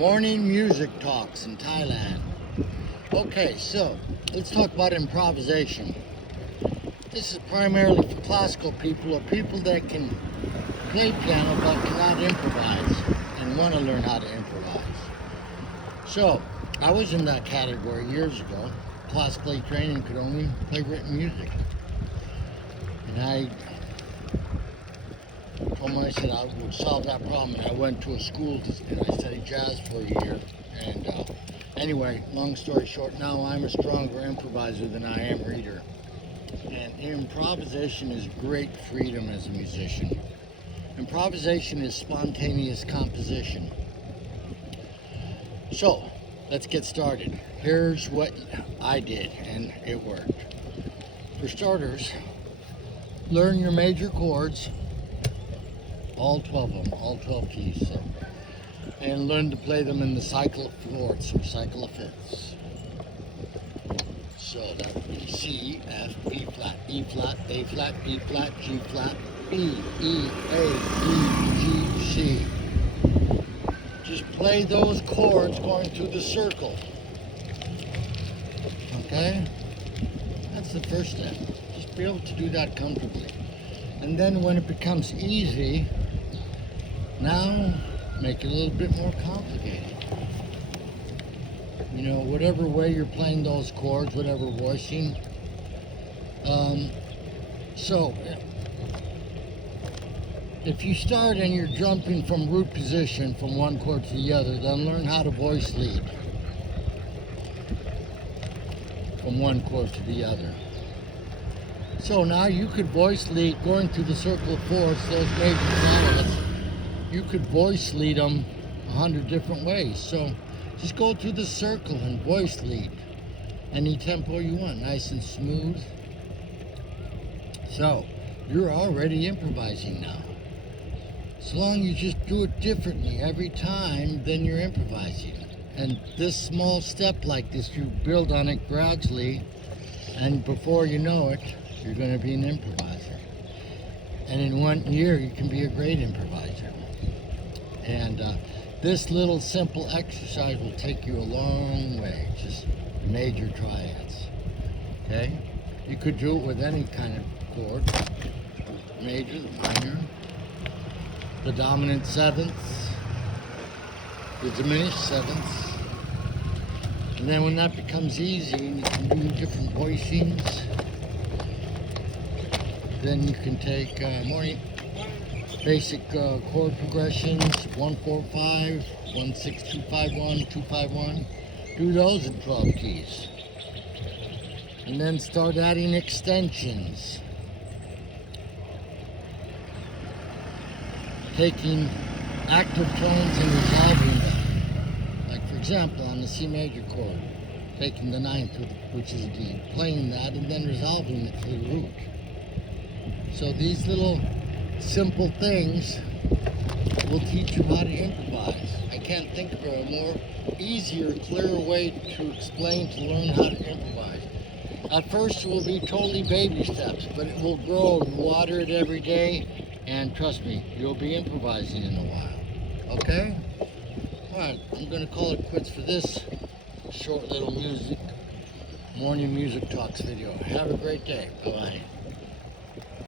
Morning music talks in Thailand. Okay, so let's talk about improvisation. This is primarily for classical people or people that can play piano but cannot improvise and want to learn how to improvise. So I was in that category years ago. Classically trained and could only play written music. And I told myself I would solve that problem, and I went to a school and I studied jazz for a year. And anyway, long story short, now I'm a stronger improviser than I am reader. And improvisation is great freedom as a musician. Improvisation is spontaneous composition. So let's get started. Here's what I did, and it worked. For starters, learn your major chords, all 12 of them, all 12 keys, so, and learn to play them in the cycle of fourths or cycle of fifths. So that would be C, F, B flat, E flat, A flat, B flat, G flat, B, E, A, D, G, C. Just play those chords going through the circle. Okay? That's the first step. Just be able to do that comfortably. And then when it becomes easy, now make it a little bit more complicated. You know, whatever way you're playing those chords, whatever voicing. So, if you start and you're jumping from root position from one chord to the other, then learn how to voice lead from one chord to the other. So now you could voice lead going through the circle of fourths, those major chords. You could voice lead them 100 different ways. So just go through the circle and voice lead any tempo you want, nice and smooth. So you're already improvising now. So long you just do it differently every time, then you're improvising. And this small step like this, you build on it gradually, and before you know it, you're going to be an improviser. And in 1 year, you can be a great improviser. And this little simple exercise will take you a long way, just major triads. Okay? You could do it with any kind of chord, the major, the minor, the dominant sevenths, the diminished sevenths. And then when that becomes easy and you can do different voicings, then you can take more basic chord progressions, 1, 4, 5, 1, 6, 2, 5, 1, 2, 5, 1. Do those in 12 keys. And then start adding extensions. Taking active tones and resolving them. Like for example, on the C major chord, taking the ninth, which is D, playing that and then resolving it to the root. So these little simple things will teach you how to improvise. I can't think of a more easier, clearer way to explain to learn how to improvise. At first it will be totally baby steps, but it will grow. You water it every day, and trust me, you'll be improvising in a while. Okay? Alright, I'm going to call it quits for this short little morning music talks video. Have a great day. Bye-bye.